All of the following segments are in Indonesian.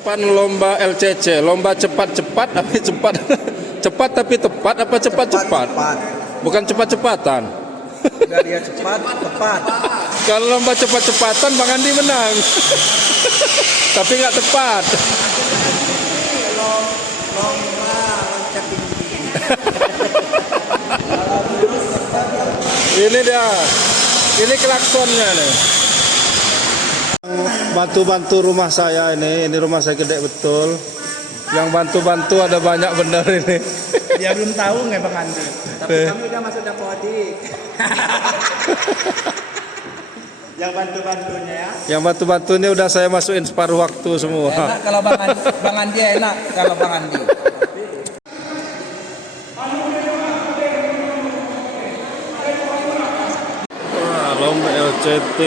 Lomba LCC, lomba cepat-cepat tapi cepat cepat tapi tepat apa cepat-cepat? Bukan cepat-cepatan. Enggak, dia cepat, tepat. Kalau lomba cepat-cepatan Bang Andi menang. Tapi nggak tepat. Lomba loncat tinggi. Ini dia. Ini klaksonnya nih. Bantu-bantu rumah saya ini rumah saya gede betul. Yang bantu-bantu ada banyak benar ini. Dia belum tahu nggak Bang Andi. Tapi kami udah masuk dapodik. Yang bantu-bantunya ya. Yang bantu-bantunya udah saya masukin separuh waktu semua. Enak kalau Bang Andi enak kalau Bang Andi. Lomba LCT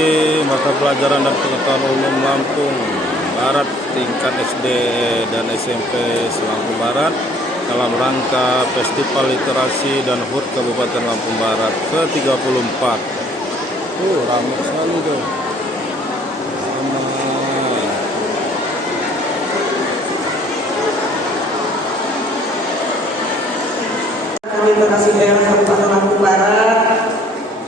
mata pelajaran dan pengetahuan umum Lampung Barat tingkat SD dan SMP Lampung Barat dalam rangka Festival Literasi dan HUT Kabupaten Lampung Barat ke-34. Ramai sekali tuh. Literasi daerah Kabupaten Lampung Barat,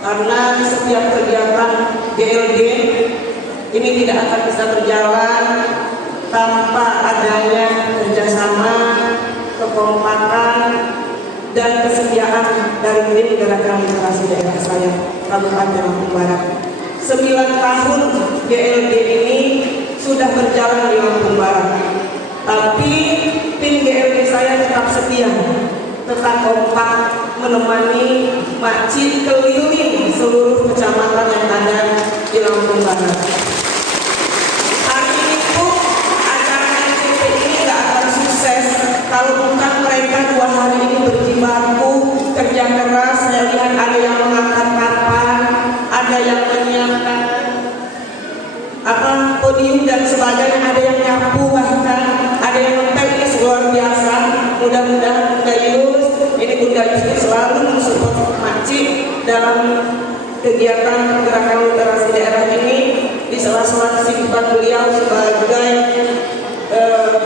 karena setiap kegiatan GLD ini tidak akan bisa berjalan tanpa adanya kerjasama, kekompakan, dan kesediaan dari tim gerakan literasi daerah saya Kabupaten Lampung Barat. 9 tahun GLD ini sudah berjalan di Lampung Barat, tapi tim GLD saya tetap setia, tetap kompak menemani makcik keliling seluruh kecamatan yang ada di Lampung Barat. Hari ini pun acara LCT ini tidak akan sukses kalau bukan mereka 2 hari ini berjibaku kerja keras. Saya lihat ada yang mengangkat papan, ada yang menyiapkan podium dan sebagainya, ada yang nyapu, bahkan ada yang ngepel. Ini luar biasa. Mudah-mudahan Bunda Yus, ini Bunda Yus selalu mensupport makcik dalam kegiatan gerakan literasi daerah ini. Di sela-sela kesibukan beliau sebagai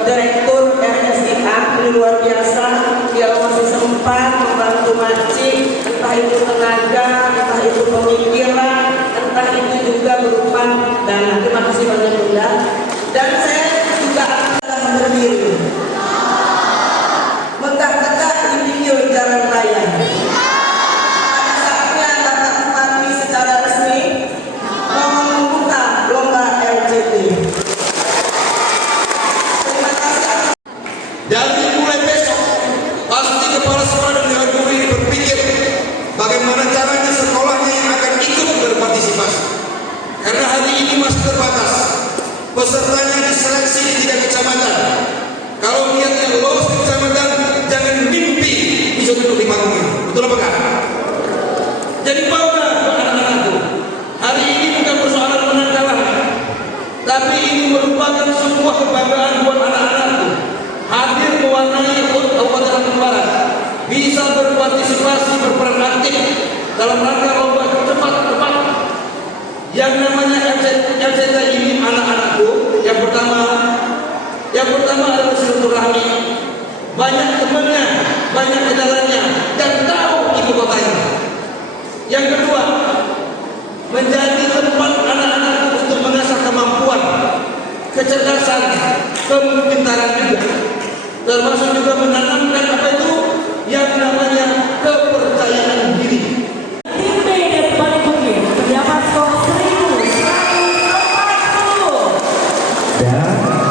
Direktur RSIA, ini luar biasa. Dia masih sempat membantu makcik, entah itu tenaga, entah itu pemikiran, entah itu juga berupa dana. Terima kasih banyak Bunda. Dan saya juga akan berdiri megah-tegak di pinggir jalan raya. Pada saatnya Bapak Bupati secara resmi membuka lomba LCT. Terima kasih. Dari mulai besok, pasti kepala sekolah dan dewan guru ini berpikir bagaimana caranya sekolahnya yang akan ikut berpartisipasi. Karena hari ini masih terbatas, pesertanya diseleksi di 3 kecamatan. Kalau niatnya lolos di kecamatan, jangan mimpi bisa duduk di panggung ini. Betul apa enggak? Jadi bangga anak-anakku. Hari ini bukan persoalan menang kalah, tapi ini merupakan sebuah kebanggaan buat anak-anakku. Hadir mewarnai Kabupaten Lampung Barat, bisa berpartisipasi, berperan aktif dalam rangka lomba cepat tepat. Yang namanya LCT ini anak-anakku, yang pertama adalah silaturahmi, banyak temannya, banyak kenalannya, dan tahu ibu kotanya. Yang kedua, menjadi tempat anak-anakku untuk mengasah kemampuan, kecerdasan, kepintaran juga, termasuk juga menanamkan apa itu yang namanya kepercayaan diri.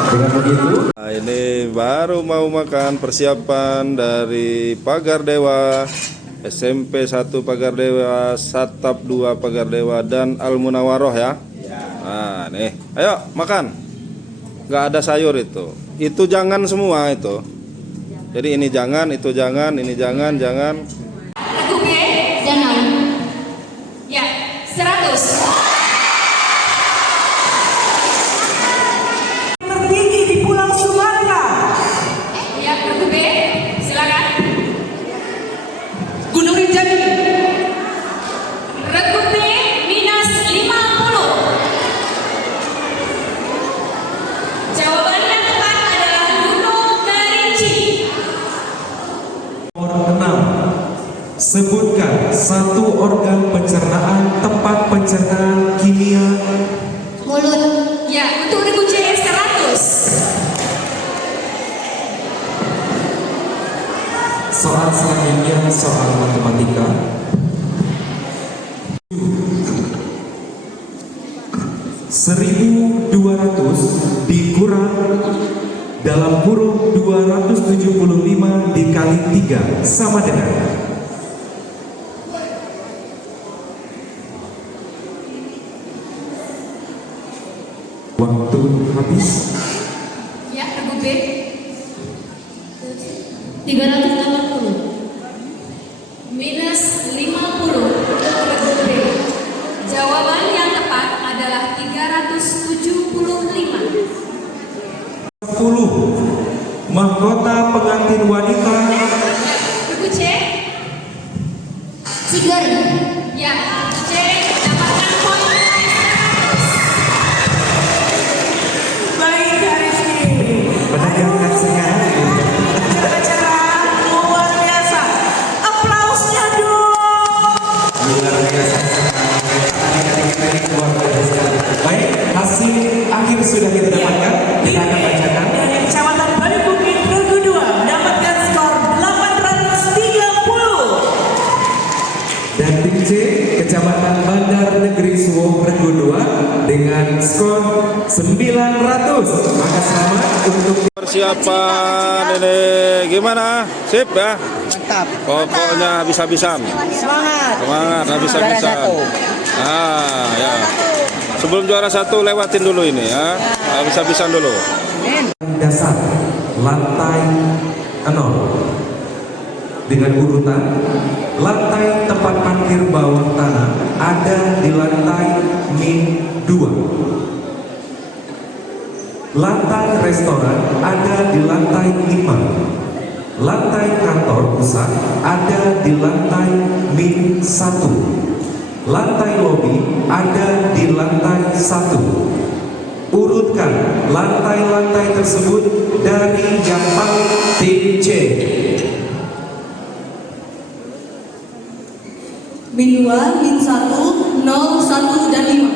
Dengan begitu, Nah, ini baru mau makan persiapan dari Pagar Dewa, SMP 1 Pagar Dewa, Satap 2 Pagar Dewa, dan Al Munawaroh ya. Nah nih, ayo makan. Nggak ada sayur itu. Itu jangan semua itu. Jadi ini jangan, itu jangan, ini jangan. Jangan. Ya, 100. Jawabannya tepat satu organ pencernaan, tempat pencernaan kimia. Mulut. Ya, untuk regu C 100. Soal selanjutnya soal matematika. 1.200 dikurang dalam kurung 275 dikali 3 sama dengan. Waktu habis. Ya, regu B 380 minus 50 untuk regu B. Jawaban yang tepat adalah 375. 10. Mahkota pengantin wanita. Regu C Cigar. Ya, regu C dapatkan poin 100. Baik, Rizky. Menegangkan sekali. Acara luar biasa. Aplausnya dong. Luar biasa sekali. Baik, hasil akhir sudah kita dapatkan. Kita akan bacakan. Dari Kecamatan Bali Bukit Regu 2 mendapatkan skor 830. Dan tim C, Kecamatan Bandar Negeri Suwoh Regu 2 dengan skor 900. Maka selamat untuk Persiapan ini gimana? Sip ya? Mantap. Pokoknya habis-habisan. Semangat. Semangat habis-habisan. Juara 1. Ah, ya. Sebelum juara 1 lewatin dulu ini ya. Habis-habisan dulu. dasar lantai 0 dengan urutan lantai tempat parkir bawah tanah ada di lantai -2. Lantai restoran ada di lantai 5. Lantai kantor pusat ada di lantai -1. Lantai lobi ada di lantai 1. Urutkan lantai-lantai tersebut dari yang paling tim C. Min 2, min 1, 0, 1, dan 5.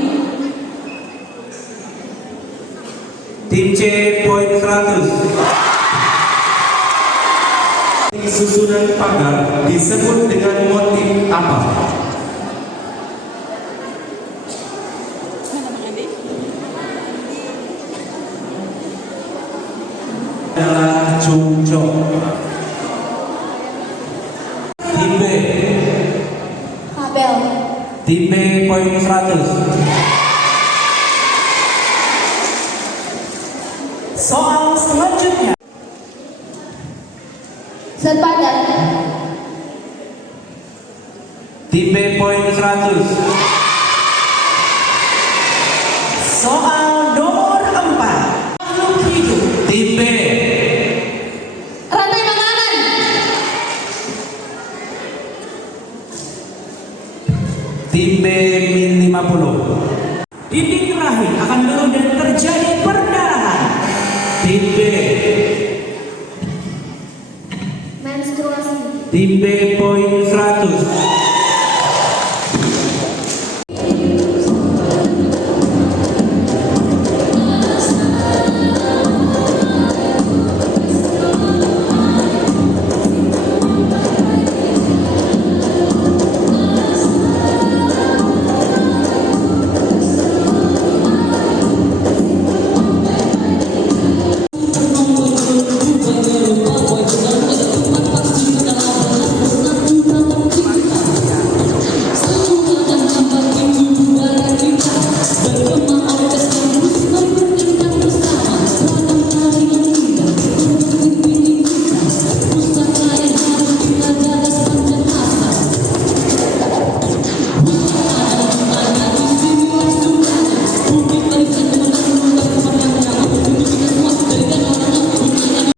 Tim C poin 100. Susunan pagar disebut dengan motif apa? Adalah cungcong. Tim B. Kabel. Tim B poin 100. Soal selanjutnya. Sepadan. Tim B poin 100. Soal nomor 4. Makhluk hidup. Tim B. Rantai makanan. Tim B min 50. Dinding rahim akan turun dan terjadi perdarahan. Tim B. Menstruasi. Tim B poin 100.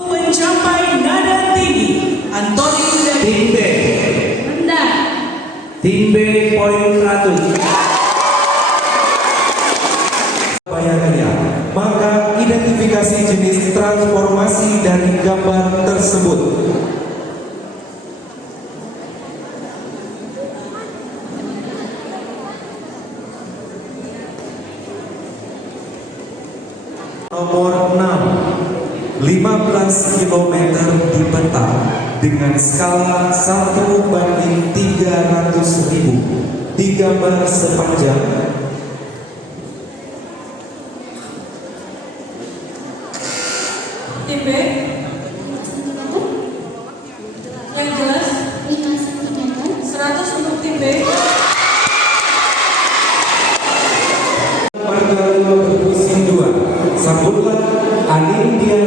Mencapai nada tinggi. Antoni dan Tim B. Rendah. Tim B poin 100. Bayangannya, maka identifikasi jenis transformasi dari gambar tersebut. 15 km di peta dengan skala 1/300.000, 3 bar sepanjang. Tim B. Yang jelas 100 untuk tim B. Marga 5 berposisi 2. Sambutlah Anindya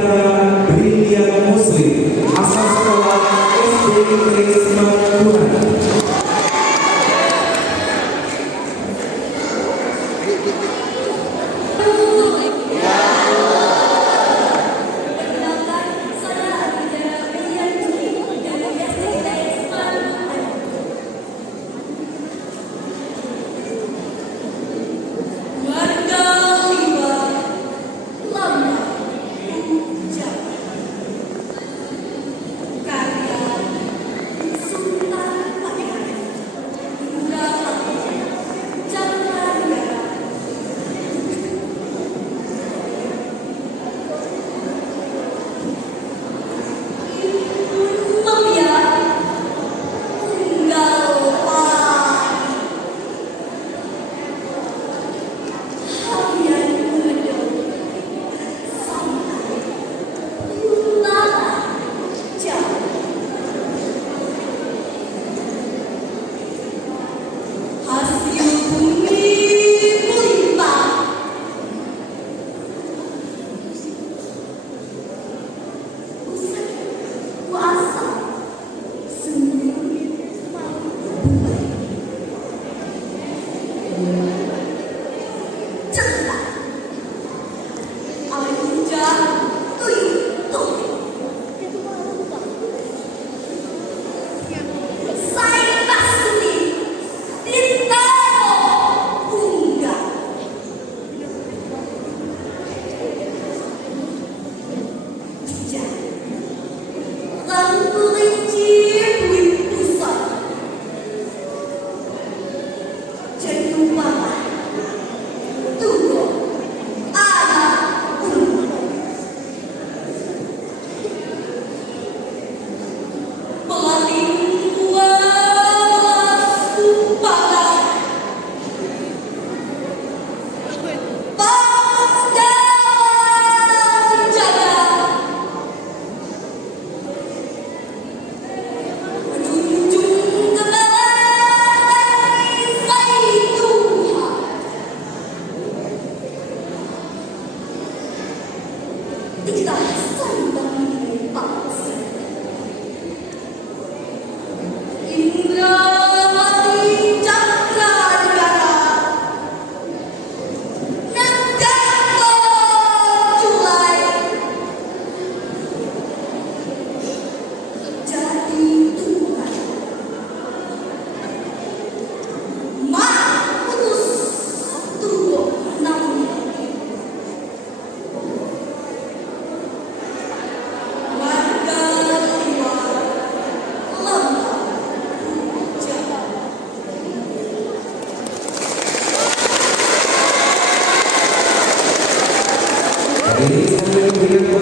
Brilian Muslim, asal sekolah SD Trisma Tuhan.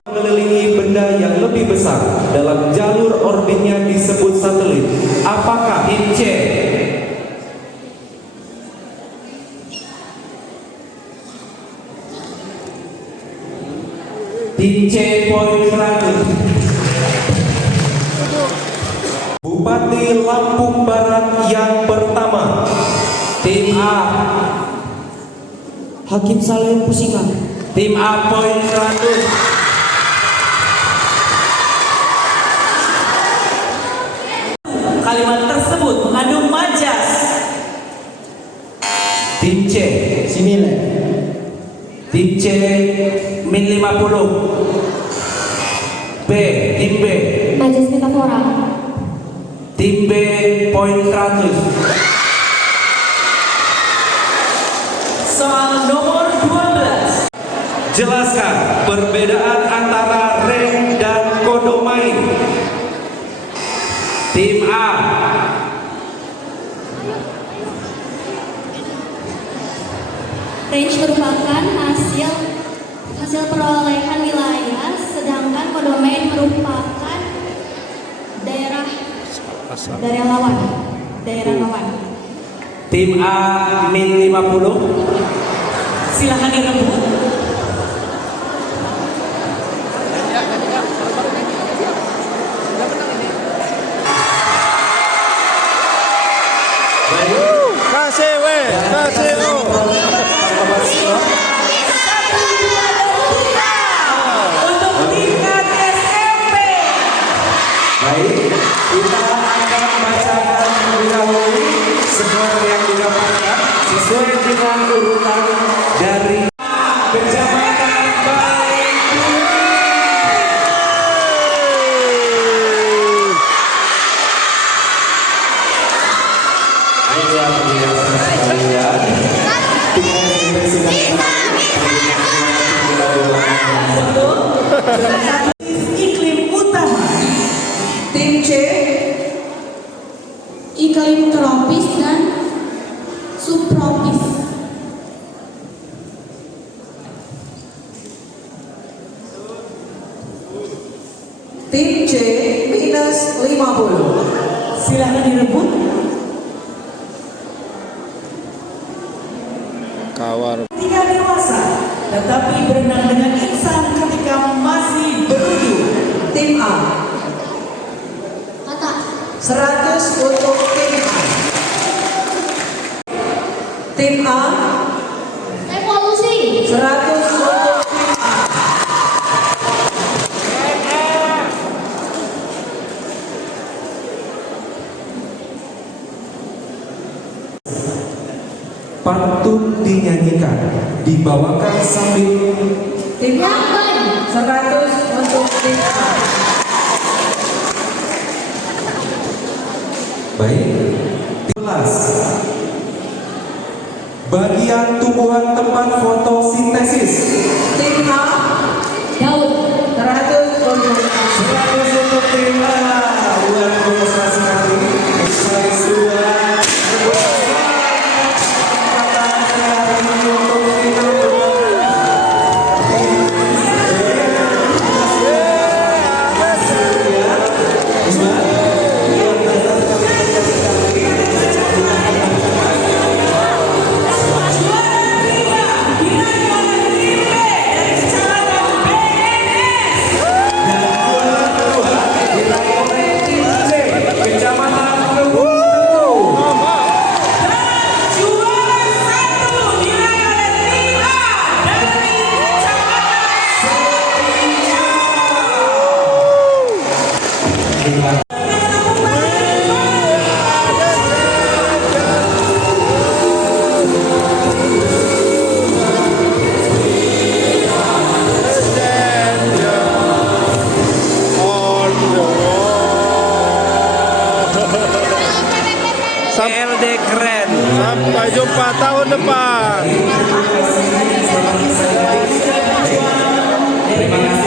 Mengelilingi benda yang lebih besar dalam jalur orbitnya disebut satelit. Apakah tim C? Tim C poin 100. Bupati Lampung Barat yang pertama. Tim A. Hakim Saleh Pusika. Tim A poin 100. Kalimat tersebut mengandung majas. Tim C Simile. Tim C min 50. B. Tim B. Majas metafora. Tim B poin 100. Soal nomor 12. Jelaskan perbedaan antara range dan kodomain. Tim A. Range merupakan hasil perolehan wilayah, sedangkan Dari lawan. Daerah lawan. Tim A min 50. Silakan direbut. KCW, KCO. Untuk tingkat SMP. Baik, kita akan bacakan terlebih dahulu skor yang didapatkan sesuai dengan urutan dari Kecamatan Balingkuri. Ayo pemirsa sekalian, Iklim utama. Tim C, Iklim tropis dan subtropis. tim C minus 50. Silakan direbut. Kawar. Tiga dewasa, tetapi berenang dengan insan ketika masih berujung. Tim A, Kata. 100 untuk tim A. Tim A, Evolusi. 100 untuk tim A. pantun dinyanyikan, dibawakan sambil Tim A, 100 untuk tim A. baik. 11. Bagian tumbuhan tempat fotosintesis. Tim A, Daun. 100 untuk A. 100 untuk tim A. Luar biasa sekali. Usai sudah GLD keren. Sampai jumpa tahun depan. terima kasih.